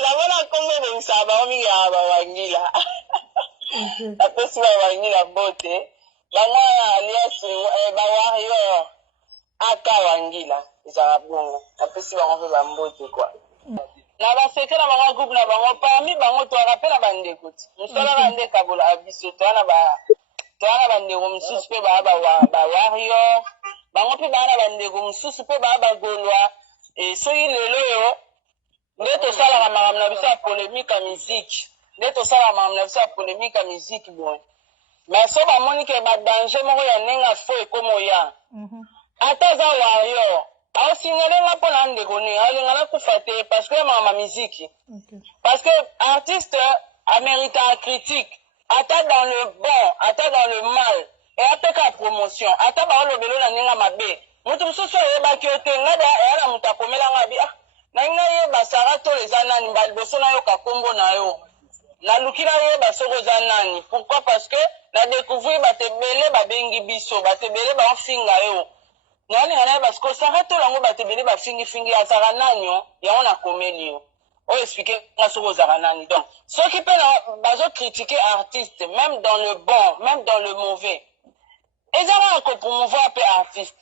La wana Congo de Nsaba omi ya bawangila. Apesi bawangila bote. Banga alias bawario aka wangila. Isa bongo. Apesi bango pe bambote quoi. Na ba secret na bango groupe na bango parmi bango to rappel na bande écoute. Musala bande kabola abiso to na ba bande ko mususu pe ba wario. Bango pe ba bande ko mususu pe ba golwa. Et soki lelo yo ndeto sala na makambo na biso ya polémique ya musique. Ndeto sala makambo na biso ya polémique ya musique bon. Mais so ba moni ke ba danger moko ya nenga fo ekomo ya. Ata za wario. Au signalé nga pona ndeko ni, alinga na kufate parce que ma musique. Parce que artiste a mérité la critique. Ata dans le bon, ata dans le mal. Et ata ka promotion. Ata ba lo belo na ninga mabe. Mutu mususu yeba ki ote ngada era mutakomela ngabi ah. Na nga yeba sarato les anani balboso na yo ka kombo na yo. Na lukila yeba soko za nani. Pourquoi? Parce que na découvrir ba te belé ba bengi biso, ba te belé ba finga yo. Nani ngana parce que sarato lango ba te belé ba fingi ya sara nanyo ya ona komelio. O expliquer nga soko za nani. Donc ceux qui peuvent bazo critiquer artiste même dans le bon, même dans le mauvais. Et ça va encore promouvoir un artiste.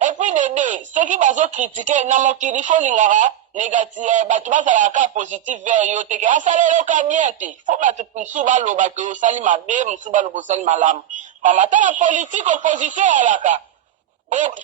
Et puis de deux, ceux qui vont critiquer, n'a mon qu'il faut l'ingara négatif, bah tu vas à la cas positif vers yo te que ça le cas bien te. Faut pas te souba lo ba que sali ma be, souba lo sali ma lam. Maman ta la politique opposition à la cas.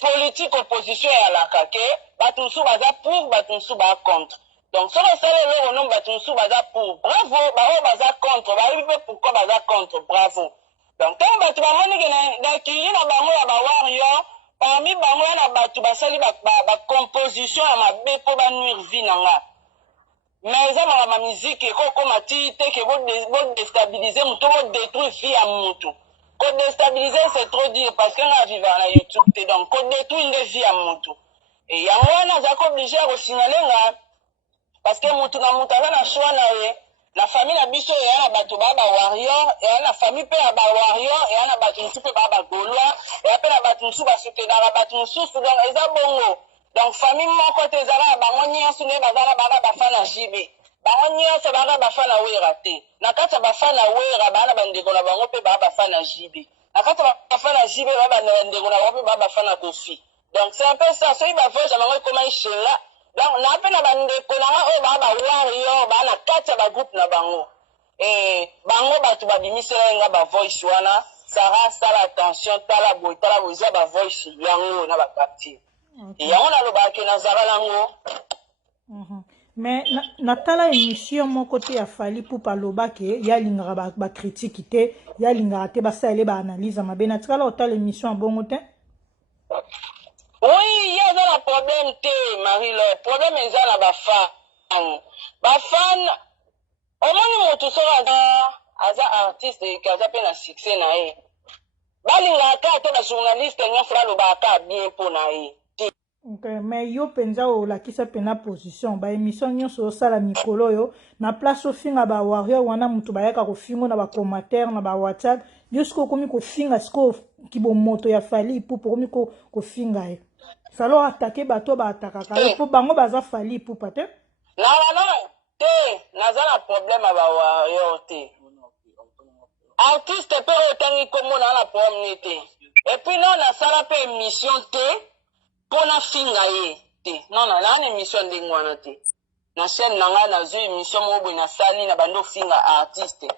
Politique opposition à la cas que bah tu souba za pour, bah tu souba contre. Donc sur le salaire le nom bah tu souba za pour. Bravo, bah za contre, bah pourquoi bah za contre, bravo. Donc quand bah tu vas moni que na kiri na bango ya ba wario parmi bango na batu basali ba composition ya mabe po ba nuire vie nanga. Mais ça ma musique ko koma ti te ke bo déstabiliser muto bo détruire vie ya mutu. Ko déstabiliser c'est trop dur parce que nga vivre na YouTube te donc ko détruire une vie ya mutu. Et ya wana za ko obligé ko signaler nga parce que mutu na mutu na choix na ye. La famille na biso ya na bato ba warrior et la famille pe ya ba warrior et na bato nsu pe ba golwa et pe na bato nsu ba soute na bato nsu donc eza bongo donc famille moko te zala bango nyonso ne bazala ba fana jibe bango nyonso ba fana wera te na kati ba fana wera bana bandeko na bango pe ba fana jibe na kati ba fana jibe ba bandeko na bango pe ba fana kofi donc c'est un peu ça so il va faire jamais comment il chela. Donc, na pe na bandeko na o ba wario ba na kati ba groupe na bango. Bango batu ba bimisela nga ba voice wana, sara sala attention tala boza ba voice yango na ba quartier. Yango na lo ba ke na zara lango. Mais na tala émission mon côté ya fali pour paloba ke ya lingara ba critique te, ya lingara te ba sale ba analyse ma be na tala o tala émission bongo te. Oui, il y a un problème, Marie-Laure. Le problème est dans la fan. La fan, au moins, nous tous as artiste qui a fait un succès. Balinga ka to journaliste nga fra lo ba ka bien pour na Okay, mais yo penza o la kisa pena position ba émission nyonso sala mikolo yo na place o finga ba warrior wana mutu ba yaka ko fingo na ba commentaire na ba WhatsApp jusqu'au komi ko finga sko ki bo moto ya fali pour komi ko finga e salo attaquer bato ba attaquer kala pour bango baza fali pour pate non te nazala problème ba warrior te artiste pe otangi komo na la problème te et puis non na sala pe émission te pona finga ye te non na émission ndenge wana te na chaîne nanga na zo émission mo na sali na bando finga artiste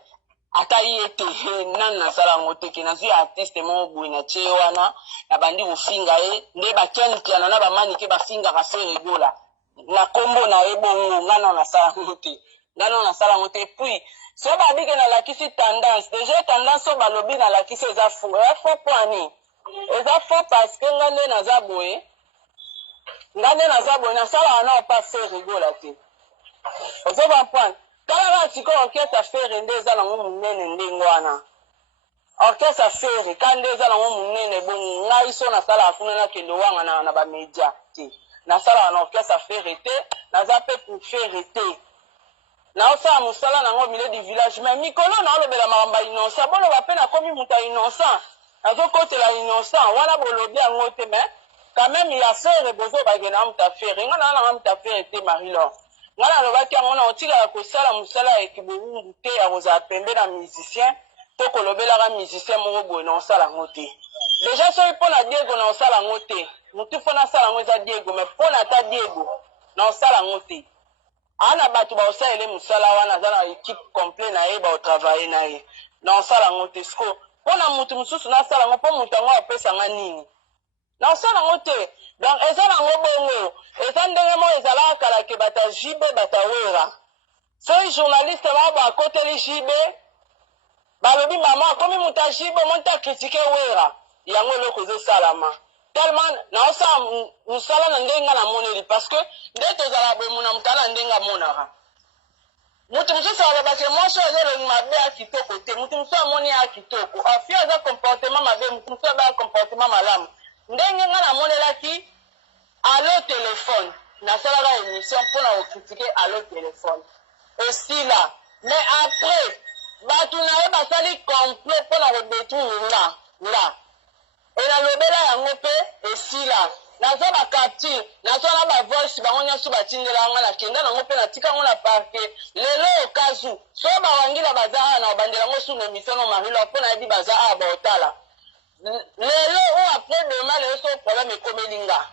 ata ye te nan na sala ngote ke na zo artiste mo na che wana na bandi ko finga ye nde ba kenki na ba mani ke ba finga ka fere gola na kombo na ebongo ngana na sala ngote ngana na sala ngote puis so ba dike na la kisi tendance déjà tendance so ba lobi na la kisi eza faux poani eza faux parce que ngane na za boye ngane na za boye na sala na pas faire rigola te ozo ba point kala ba tiko orchestre faire ndeza na munene ndengwana orchestre faire kande za na munene bon ngai so na sala afuna na kelo wanga na ba media te na sala na orchestre faire te na za pe pour faire te na osa musala na ngo milieu du village mais mikolo na lobela mamba innocent bono ba pe na komi muta innocent azo kote la innocent wana bolobi ango te mais quand même il a fait besoin bagena muta faire ngana na muta faire te Marie-Laure ngana lo baki ngona otika ko sala musala ekibungu te akoza pembe na musicien to ko lobela ka musicien mo boye na sala ngote déjà so ipona Diego na sala ngote mutu fona sala ngoza Diego mais pona ta Diego na sala ngote ana batu ba osala ele musala wana za na équipe complet na ye ba travailler na ye na sala ngote sko pona mutu mususu na sala ngo po mutu ngo apesa nga nini na sala ngote donc eza na ngo bongo eza ndenge mo ezala kala ke bata jibe bata wera so journaliste ba koteli jibe balobi mama komi mutu jibe monta critiquer wera yango loko zo salama tellement na osa musala na ndenga na moneli parce que nde tozala boye muna mutala ndenga monaka mutu mususu alobake mwasi azele mabe ya kitoko te mutu mususu amoni ya kitoko afi aza comportement mabe mutu mususu abaya comportement malamu ndenge nga na monelaki alo telefone nasalaka émission mpona kokritike alo telefone esila mais après bato na ye basali complot mpona kodétruire nga enalobela yango mpe esila naza bacapture naza na bavoice bango nyonso batindela nga nakenda nango mpe natika ngo na parke lelo okazu so bawangila baza awa na obandela ngo suna émission no Marie-Laure mpo nayebi baza awa baotala lelo o après demain lelo so problème ekomeli nga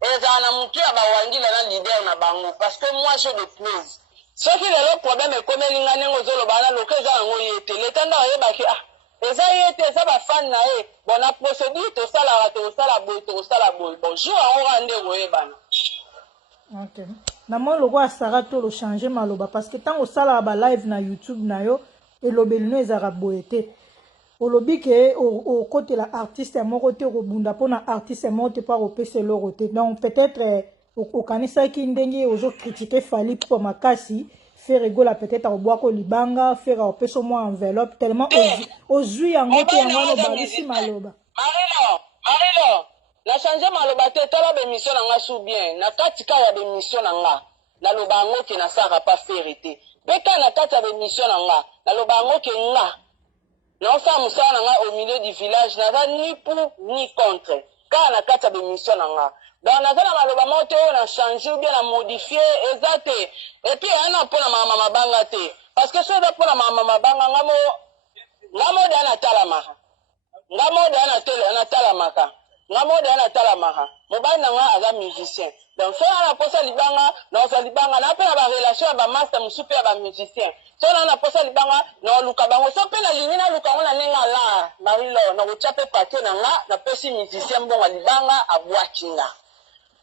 ezala na motu ya bawangila na leader na bango parce que moi je de preuve soki lelo problème ekomeli nga ndenge ozoloba na loka eza yango ye te leta nde oyebaki eza ye te eza bafani na ye bon na procédure tosalaka tosala boye bon jour yango ka nde koyebana ok na moi loko asara to lo changer maloba parce que ntango osalaka balive na YouTube na yo elobeli no ezalaka boye te olobi ke okotela artiste moko te okobunda mpona artiste moko te mpo akopesa eloko te donc peut-être okanisaki ndenge ozocritique fali mpo makasi faire egola peut-être akobwaka libanga faire akopesa mwa enveloppe tellement ozwi yango te yango wana obalisi maloba Marie-Laure na change maloba te tala bémission na nga sou bien na kati ka ya bémission na nga naloba yango ke nasaka pa faire te mpe ka na kati ya bémission na nga naloba yango ke nga naosala mosala na nga au milieu du village naza ni pour ni contre kaka na kati ya bémission na nga donc naza na maloba moko te oyo na change ou bien na modifie eza te epuis eya na mpona mama mabanga te parce que so eza mpona mama mabanga nga mode anatalamaka nga mode anatalamaka nga mode anatalamaka mobali na nga aza musicien donc so na posa libanga naosa libanga na mpe na barelation ya bamaster mosusu mpe ya bamusicien so na posa libanga naoluka bango so mpe nalingi naluka ngo na ndenge ala Marie-Laure nakotya mpe pake na nga napesi musicien mbongo libanga abwaki nga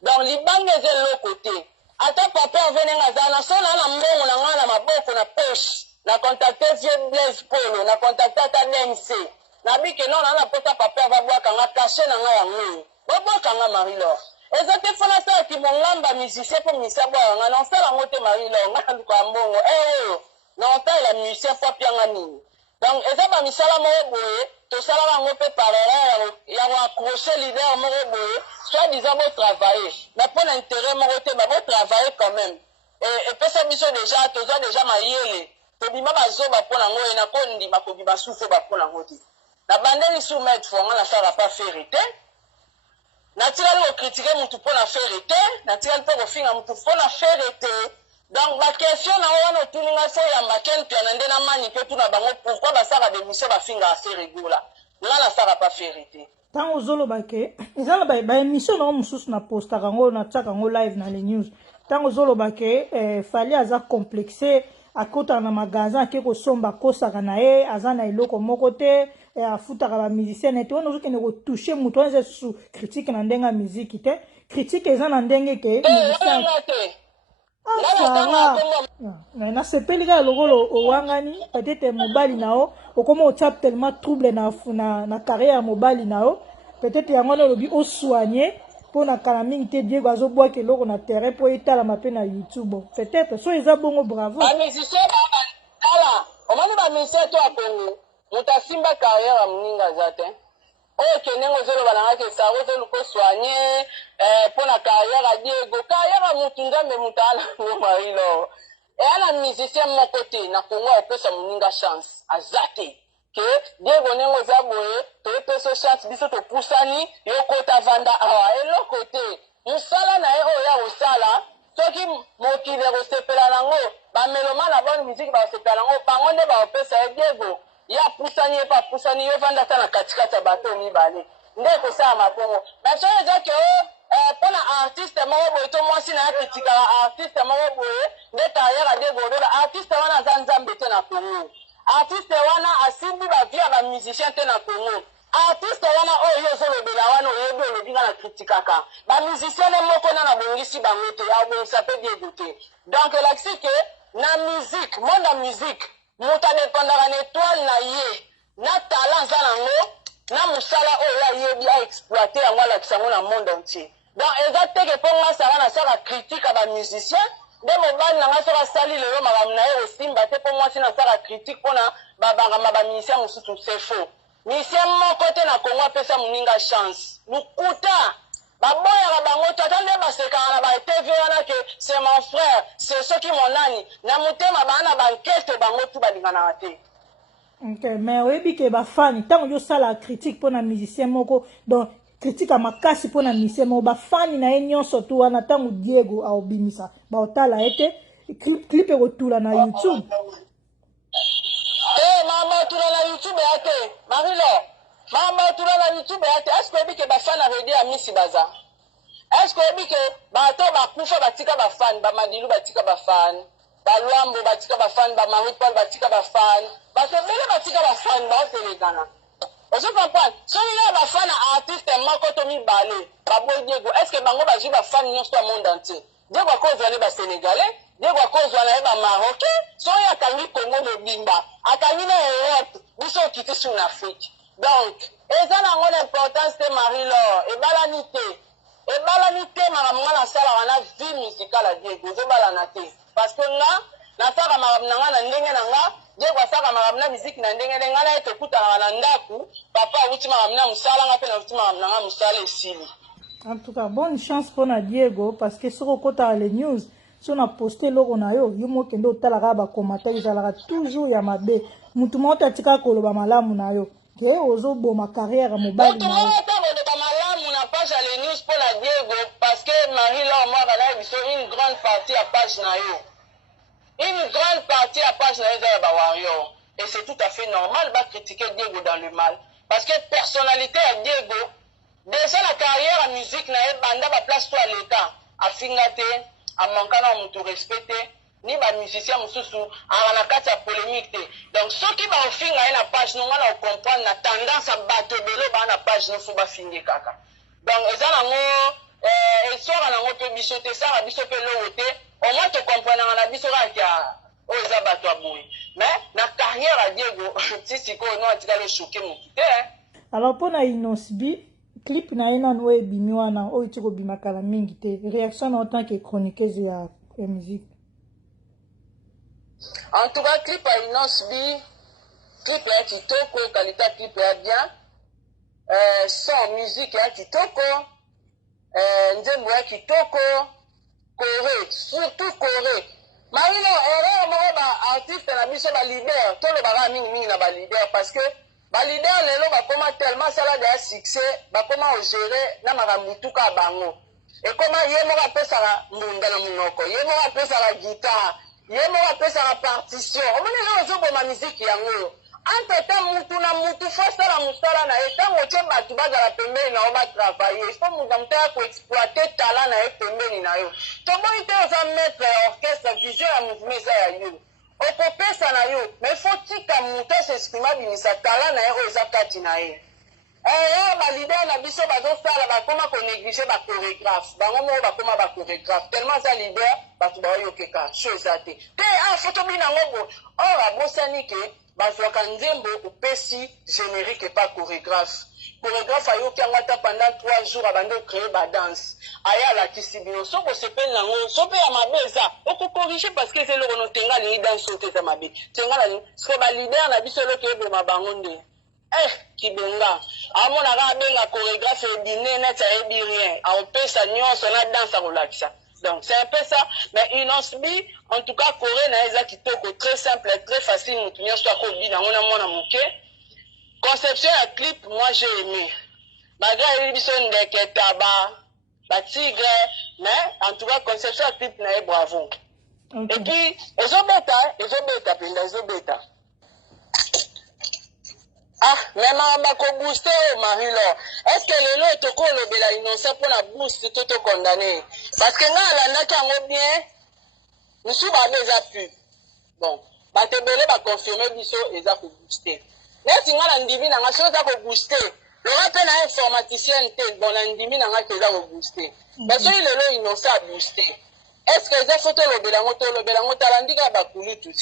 donc libanga eza eloko te ata papa avenenga aza na so na mbongo na nga na maboko na poche na contacte vieux Blaise Polo na contacte ata DMC na bike non na posa papa avabwaka nga kashe na nga yango bobwaka nga Marie-Laure eza te fona salaki mongamba musicien mpo misa bwaka nga na osala yango te Marie-Laure nga naluka mbongo na otalela musicien mpo apianga nini donc eza bamisala moko boye tosalaka yango mpe parallele ya koaccroche leader moko boye soi-disant botravaille mais mpo na intérêt moko te babotravaille quand même epesa biso déjà tozwa déjà mayele tobima bazoba mpo nango ye nakondima kobima sufu bampo nango te na bandeli soumettre fonga nasalaka pa faire te natikali kokritike mutu mpo na faire te natikali mpe kofinga mutu mpo na faire te donc bakestion na wana otuninga so yamba kelpia na nde na mani mpe tuna bango pourkui basala bemission bafingaka faire egola nga nasala pa faire te ntango ozoloba ke eza na baémission nango mosusu napostaka yango natiaka yango live na le news ntango ozoloba ke fali aza complexe akotaka na magasin ake kosomba akosaka na ye aza na eloko moko te afutaka bamusicien na ye te wana ozokende kotouche moto wana eza susu critique na ndenge ya miziki te critique eza na ndenge ke nasepeli kaka lokolo owangani peut-être mobali na yo okoma otya tellement trouble na carrière ya mobali na yo peut-être yango wana olobi osoigne mpo na kala mingi te Diego azobwaka eloko na terrain mpo etalama mpe na YouTube peut-être so eza bongo bravo bamusicien tala omoni bamusicien to ya Congo moto asimba carrière ya moninga aza te oyo kendenge ozoloba nanga ke saro ozoluka osoigne mpo na carrière ya Diego carrière ya motu nzambe moto ala ngo Marie-Laure eya na musicien moko te na Congo apesa moninga chance aza te que Diego nengo zaboye to peso chance biso to pusani yo kota vanda awa et l'autre côté musala na yo ya osala soki mokili osepela nango ba meloma na bonne musique ba osepela nango bango nde ba opesa Diego ya pusani e pa pusani yo vanda sana katikata bato mibale nde ko sa mapongo mais so eza que pona artiste moko boye to mwasi na kritika artiste moko boye nde carrière Diego beba artiste wana za nzambe te na Congo artiste wana asimbi ba via ba musicien te na Congo artiste wana oyo zolobela wana oyebi olobinga na kritikaka ba musicien moko na bongisi bango te ya bongisa pe Diego te donc laksi ke na musique monde ya musique moto adépendaka na étoile na ye na talent za nango na musala oyo ayebi a exploité yango alakisa yango na monde entier donc eza teke mpo nga sala na sala critique ya ba musicien nde mobali na nga soki asali lelo makambo na ye osimba te mpo mwasi nasala critique mpona babangama bamisien mosusu se faux misien moko te na Congo apesa moninga chance lukuta baboyaka bango to ata nde basekaka na batv wana ke c'est mon frère c'est soki monani na motema baa na bankete bango tu balinganaka te. Ok, mais oyebi ke bafani ntango yosala critique mpona musicien moko donc critique ya makasi mpona musicien moko bafani na ye nyonso tu wana ntango Diego aobimisa baotala ye te clip ekotula na YouTube mama otula na YouTube ya te Marilo mama otula na YouTube ya te est-ce que oyebi ke bafani aredi ya misi baza est-ce que oyebi ke bato bakufa batika bafani bamadilu batika bafani balwambo batika bafani bamarie paul batika bafani basebele batika bafani baotelekana ozo comprendre soki na bafani artiste moko to mibale baboyi Diego est-ce que bango bazwi bafani nyonso ya monde entier Diego akozwa ne basénégalais Diego akozwa na ye bamarocain soki akangi Congo mobimba akangi na Europe biso okiti sur l'Afrique donc eza nango l'importance te Marie-Laure ebalani te makambo nga nasalaka na vie musicale ya Diego ezobalana te parce que nga nasaka makambo na nga na ndenge na nga Diego asaka makambo na musique na ndenge nga na ye tokutanaka na ndaku papa awuti makambo na mosala nga mpe nawuti makambo na nga mosala esili. En tout cas bonne chance mpona Diego parce que soki okotaka les news so na poste eloko na yo mokende otalaka bacommentaire ezalaka toujours ya mabe mutu moko te atika koloba malamu na yo ke ozoboma carrière mobali na yo na page ya les news mpona Diego parce que Marie-Laure mwaka na ye biso une grande partie ya page na yo une grande partie ya page na yo eza ya bawarrior et c'est tout à fait normal critiquer Diego dans le mal parce que personnalité ya Diego déjà la carrière ya musique na ye banda baplace to ya l'état afinga te amanka na mutu respecte ni bamusicien mosusu aka na kati ya polémique te donc soki baofinga ye na page no nga na ocomprendre na tendance ya bato ebele baa na page no fo bafinge kaka donc eza nango eswaka nango mpe biso te esaka biso mpe lowo te au moins tocomprenaka na biso kaka oyo eza bato ya boye mais na carrière ya Diego ti sikoyo no atikali oshoke motu te. Alors mpona Innos bi clip na ye nanu oyo ebimi wana oyo ti kobima kala mingi te réaction na autant que chroniqueuse ya musique. En tout cas clip ya Innos bi clip ya kitoko qualité clip ya bien son musique ya kitoko nzembo ya kitoko Corée surtout Corée Marino erreur moko baartiste na biso balider tolobaka mingimingi na balider parce que balider lelo bakoma tellement salade ya succès bakoma ogere na makambo tuka ya bango ekoma ye moko apesaka mbunda na monoko ye moko apesaka guitare ye moko apesaka partition omoni lelo ozoboma miziki yango entre temps mutu na mutu fo sala mosala na ye ntango otie bato bazala pembeni na yo batravaille fo mutu na mutu ya koexploite talent na ye pembeni na yo tomoni te oza maître ya orchestre vision ya mouvement eza ya yo okopesa na yo mais fo tika mutu asexprime abimisa talent na ye oyo eza kati na ye yo balider na biso bazosala bakoma konéglige bachorégraphe bango moko bakoma bachorégraphe tellement aza lider bato baoyokeka sho eza te te fo tobinango bo oyo babosani ke bazwaka nzembo opesi générique epa chorégraphe ayoki yango ata pendant 3 jours abandi ocréer badanse aya alakisi bino soki osepeli nango so mpe ya mabe eza okokorige parce que eza eloko no tenga alingi danse oyo te eza mabe tenga nalingi sike balider na biso eloko eboma bango nde kibenga amonaka abenga chorégraphe ebine neti ayebi rien aopesa nyonso na danse akolakisa. Donc c'est un peu ça, mais Innos bi en tout cas Corée na eza kitoko très simple et très facile mutu nyonso akobi nango na mwana moke conception à clip, moi j'ai aimé. Malgré les bisons de tabac, la tigre, mais en tout cas, conception à clip, n'est bravo. Okay. Et puis, ils ont bêta. Ah, mais ma ko booster Marie-Laure. Est-ce que le lot est au bela innocent pour la boost tout condamné? Parce que là, la naka bien, nous sommes déjà plus. Bon, bah te belé va confirmer biso et ça pour booster. Là, si on a un divin, on a chose à booster. Le rappel à informaticien, bon, un divin, on a chose à booster. Parce que le lot innocent à booster. Est-ce que les photos le belango, talandika bakuli tout.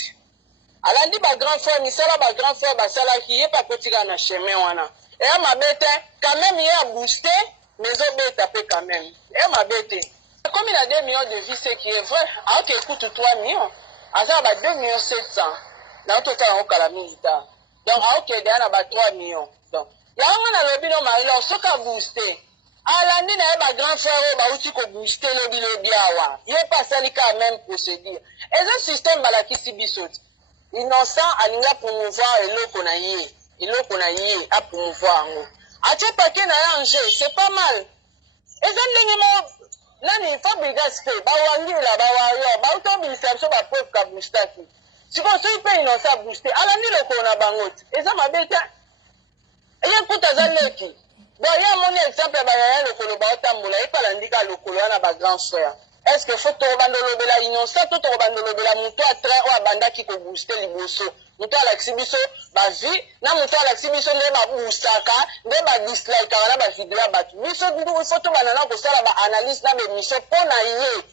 Alandi ba grand frère, misala ba grand frère, ba sala qui est pas petit na chemin wana. Et à ma bête, quand même, il a boosté, mais au bête tapé quand même. Et ma bête. Comme il a 2 millions de vies, c'est qui est vrai. Alors qu'il coûte 3 millions. Alors, il a 2 millions 700. Dans le total, on a la militaire. Donc, alors qu'il y a 3 millions. Donc, il y a un lobby no mari, on s'est boosté. Alandi na ba grand frère, ba uti ko boosté lobby awa. Il est pas sali quand même procédure. Et ce système, bah, la qui s'y bissote. Innocent alinga promouvoir eloko na ye a promouvoir ngo atie paquet na yanje c'est pas mal ezandenge mo nani fa bigaspe ba wangi la ba wa ba uto bilisation ba preuve ka boostaki siko so ipe innocent booster ala ni loko na bangote eza mabeta eye kuta za leki ba ya moni exemple ba ya loko ba otambola ipala ndika loko na ba grand frère. Est-ce que faut que bandolo bela innocent tout bandolo bela muto atra o abanda ki ko booster liboso muto ala xibiso ba vie na muto ala xibiso ne ba boostaka ne ba dislike na ba figura ba biso ndu photo banana ko sala ba analyse na be miso pona ye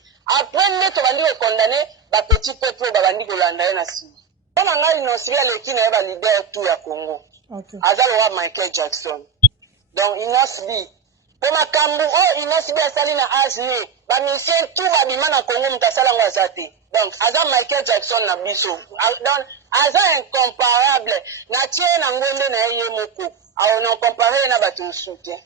après ne to bandi ko condamner ba petit peuple ba bandi ko landa na si na nga innocent le ki na ba leader tout ya Congo. Okay. Azalo wa Michael Jackson. Donc Innos bi pour ma kambu oh Innos bi asali na asni ba mission tout ba bima na Congo mtasala ngo azate. Donc aza Michael Jackson na biso. Donc aza incomparable na tie na ngombe na yeye moko. Awo no comparer na bato soutien.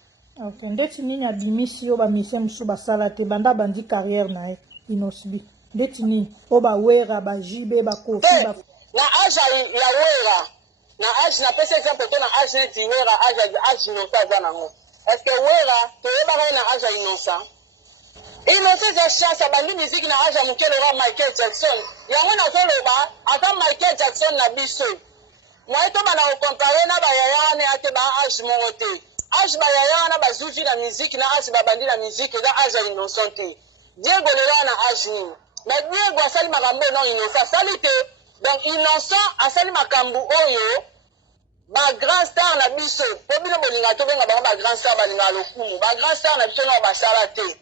Okay, ndeti nini abimisi yo ba mission musu basala te banda bandi carrière na Innos bi. Ndeti nini o ba wera ba jibe ba kofi ba na aja ya wera na age na pesa exemple to na age ne wera age no kaza na ngo. Est-ce que wera to eba na age innocent? Innocent za chance abandi musique na age mukele wa Michael Jackson. Yango na zoloba ata Michael Jackson na biso. Moi to bana ko comparer na ba yaya ne ate ba age mongote. Age ba yaya na ba zufi na musique na age ba bandi na musique za age innocent. Diego le na age ni. Mais Diego asali makambo non innocent salite. Donc innocent asali makambo oyo ba grand star na biso po bino bolinga to benga ba grand star balinga lokumu ba grand star na biso na ba salate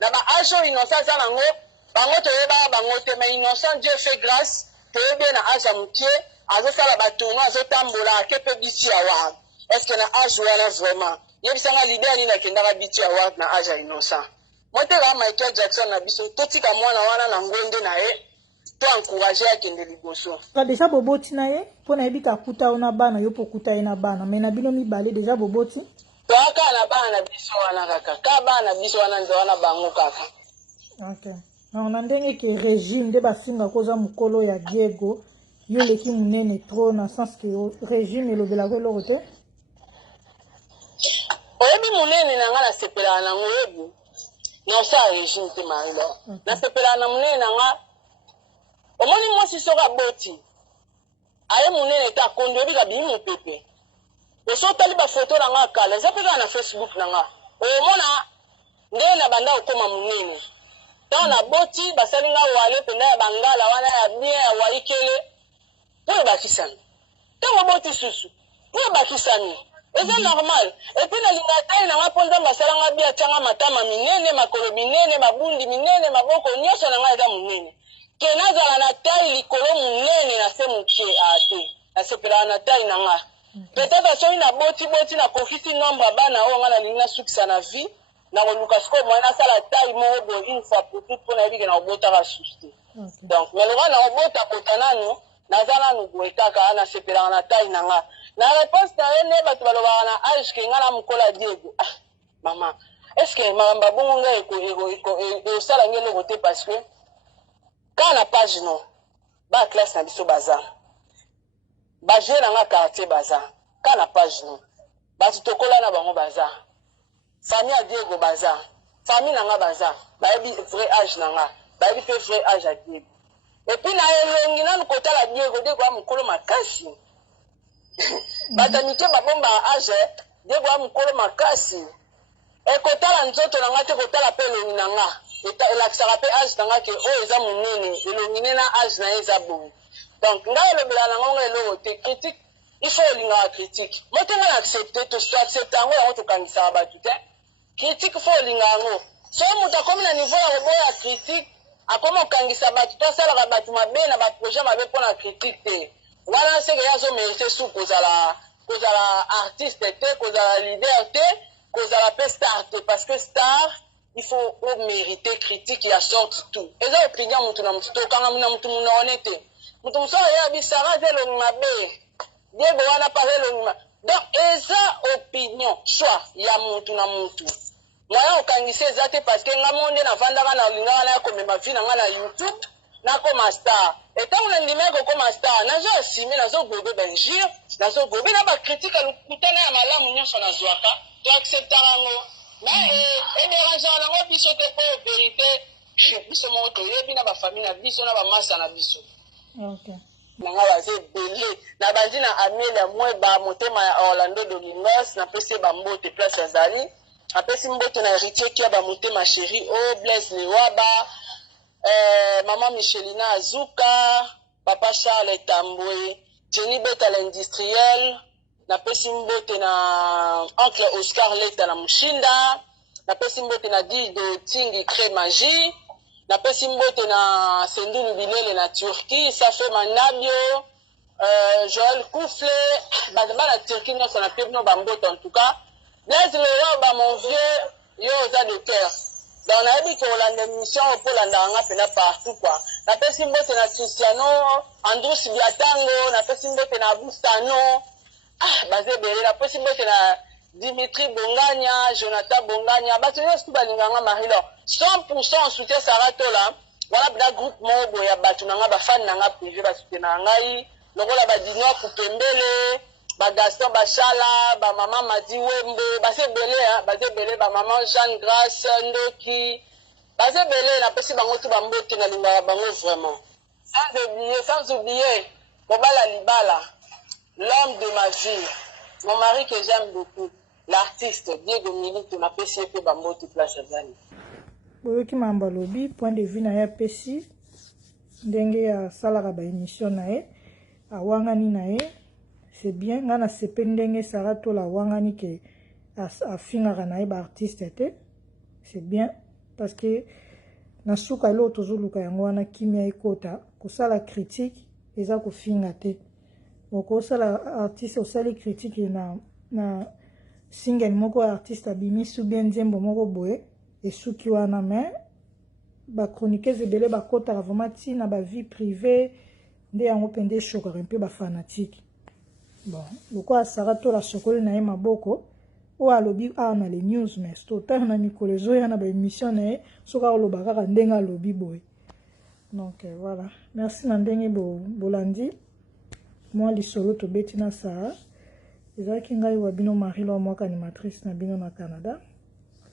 na ba asho innocent sana ngo bango to yeba bango te mais innocent Dieu fait grâce te bien na asa mutie azo sala ba tourno azo tambola kepe bisi awa est-ce que na age wana vraiment yebisanga leader ni na kenda ba biti awa na age innocent mote ba Michael Jackson na biso totika mwana wana na ngonde na ye to encourager à kende liboso. Ka déjà boboti na ye pona ebika kuta ona bana yo pokuta ina bana mais na bino mibale déjà boboti to aka na bana biso wana kaka ka bana biso wana ndo wana bango kaka. Okay. Na ndenge ke régime de basinga koza mukolo ya Diego yo leki munene trop na sens que régime elobela ko lokote oyebi munene na nga na sepela na ngoyebi na sa régime te marilo. Na sepela na munene na nga omoni mwasi soka boti aye munene ta kondo bika bimu pepe so tali ba photo na nga kala zapeka na Facebook na nga omona nde na banda okoma munene ta na boti basalinga wale penda ya bangala wana ya bien ya waikele pour bakisani ta boti susu pour bakisani c'est normal et puis na linga tai na maponda basalanga bia tanga matama minene makolo minene mabundi minene maboko nyoso na nga eza munene kenazala na tai likolo munene na se mutie ate na sepela na tai na nga peut-être so ina boti na confisi nombre bana o nga na linga sukisa na vie na koluka siko mwana sala tai mo bo une fois pour tout pour na bika na obota ba suste. Donc mais le na obota kotanano nazala no boetaka na sepela na tai na nga na réponse na ene batu baloba na age ke nga na mukola Diego maman est-ce que mamba bongo eko sala ngelo kote parce que quand la page non ba classe na biso baza ba jeune nga quartier baza kana page no batu tokola na bango baza famille a Diego baza famille nanga baza bayebi vrai âge nanga bayebi pe vrai âge a Diego et puis na elongi nanu kotala Diego Diego a mukolo makasi batamike babomba âge Diego a mukolo makasi e kotala nzoto nanga te kotala pe elongi nanga elakisaka pe âge nanga ke oyo eza monene elongi ne na âge na ye eza boye donc ngai elobela nango nga eloko te critique il faut olingaka critique motenga na accepte toaccepte yango yango tokangisaka bato te critique faut olinga yango so moto akomi na niveau ya koboya critique akomi okangisa bato to asalaka bato mabe na baprojet mabe mpona critique te wana seke ye azomérite su kozala artiste te kozala leader te kozala pe star te parce que star il faut omérite critique ya sorte tout eza opinion motu na motu tokanga na motu munaone te motu mosusu ayebi sara te elongi mabe Diego wana pale elongi donc eza opinion choix ya motu na motu ngaya okangisi eza te parce que nga monde navandaka na olingaka na ya komema vi na nga na YouTube nakoma star etango na ndimaki kokoma star nazo asime nazogobe benjure nazogobe na bakritike alukutana ya malamu nyonso nazwaka toacceptaka yango me ederangeaka nango biso te po verité biso moko toyebi na bafamille na biso na bamasa na biso nanga baza ebele na bandi na Amelia Mweba motema ya Orlando de Innos napesi bambote place azali napesi mbote na héritier kia bamotema chéri o Blaise Lewaba maman Michelina Azuka papa Charles Tambwe Jenny Beta l'industriel napesi mbote na oncle Oscar Leta na Mushinda napesi mbote na Dido Tingi Cré Magie napesi mbote na Sendulu Bilele na Turquie Safe Manabio Joël Koufle bana Turquie nyonso na pebno bambote en tout cas Blaise Lewaba mon vieux yo oza de terre donc nayebi ke olanda émission opolandaka nga mpena partout quoi napesi mbote na Cristiano Andrus Biatango napesi mbote na Bustano baza ebele napesi mbote na Dimitri Bonganya Jonathan Bonganya bato nyonso tu balinganga Marie-Laure 100% en soutien Sarah Tola wana bina groupe moko boye ya bato na nga bafani na nga privé basoutenaka ngai lokola badinoa Kupembele Bagaston Bashala bamama Madi Wembe baza ebele bamama Jeanne Grace Ndoki baza ebele napesi bango tu bambote na lingaka bango vraiment sans oublier Mobala Libala l'homme de ma vie mon mari que j'aime beaucoup l'artiste Diego Milito napesi pe bambote place azali boyoki mambo alobi point de vue na ye apesi ndenge asalaka baémission na ye awangani na ye c'est bien nga na sepe ndenge Sarah Tola awangani ke afingaka na ye baartiste te c'est bien parce que na suka eloko tozoluka yango wana kimia ekota kosala critique eza kofinga te okosala artiste osali critique na single moko artiste abimi su bien nzembo moko boye esuki wana me bachroniqueuse ebele bakotaka vraiment ntina bavie privée nde yango mpe nde eshokaka mpe bafanatique bon lokola Sarah Tola sokoli na ye maboko oyo alobi awa na le news mais totala na mikolo ezoya na baémission na ye soki aloba kaka ndenge alobi boye donc voilà merci na ndenge bolandi mwa lisolo tobeti na Sarah ezalaki ngai wa bino Marie-Laure mwaka animatrice na bino na Canada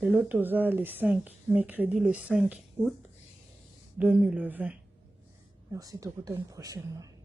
lelo toza le 5 mercredi le 5 août 2020 merci tokutani prochainement.